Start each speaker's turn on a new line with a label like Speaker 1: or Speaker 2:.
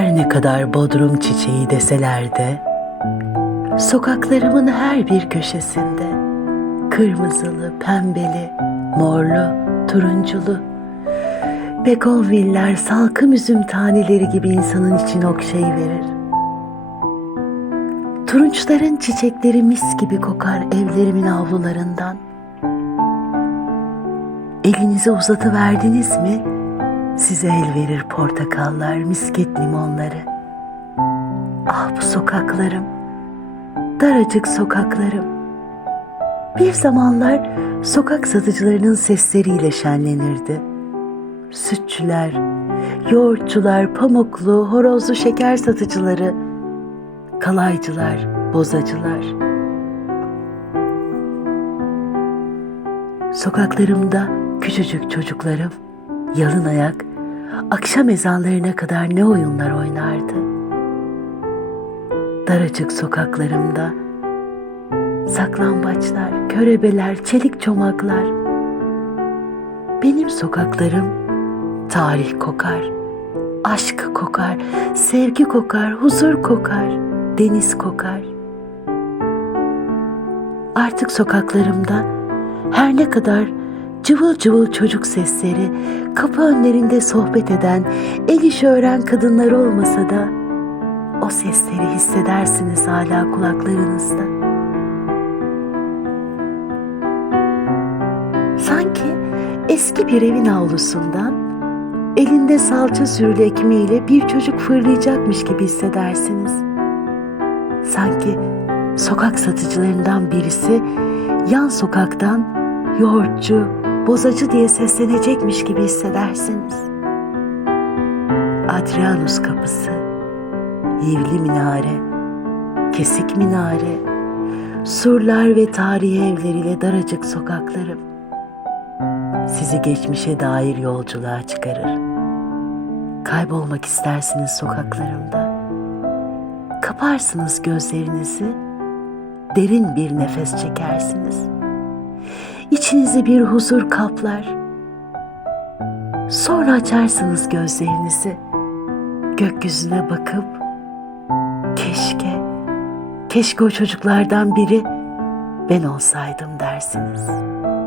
Speaker 1: ne kadar bodrum çiçeği deseler de sokaklarımın her bir köşesinde kırmızılı, pembeli, morlu, turunculu begonviller salkım üzüm taneleri gibi insanın için okşayıverir. Turunçların çiçekleri mis gibi kokar evlerimin avlularından. Elinizi uzatıverdiniz mi size el verir portakallar, misket limonları. Ah bu sokaklarım, daracık sokaklarım. Bir zamanlar sokak satıcılarının sesleriyle şenlenirdi. Sütçüler, yoğurtçular, pamuklu, horozlu şeker satıcıları, kalaycılar, bozacılar. Sokaklarımda küçücük çocuklarım yalın ayak akşam ezanlarına kadar ne oyunlar oynardı. Daracık sokaklarımda saklambaçlar, körebeler, çelik çomaklar. Benim sokaklarım tarih kokar, aşk kokar, sevgi kokar, huzur kokar, deniz kokar. Artık sokaklarımda her ne kadar cıvıl cıvıl çocuk sesleri, kapı önlerinde sohbet eden, el işi öğren kadınlar olmasa da o sesleri hissedersiniz hala kulaklarınızda. Sanki eski bir evin avlusundan elinde salça sürülü ekmeğiyle bir çocuk fırlayacakmış gibi hissedersiniz. Sanki sokak satıcılarından birisi yan sokaktan yoğurtçu, bozacı diye seslenecekmiş gibi hissedersiniz. Adrianus kapısı, yivli minare, kesik minare, surlar ve tarihi evleriyle daracık sokaklarım sizi geçmişe dair yolculuğa çıkarır. Kaybolmak istersiniz sokaklarımda. Kaparsınız gözlerinizi, derin bir nefes çekersiniz. İçinizi bir huzur kaplar. Sonra açarsınız gözlerinizi. Gökyüzüne bakıp keşke, keşke o çocuklardan biri ben olsaydım dersiniz.''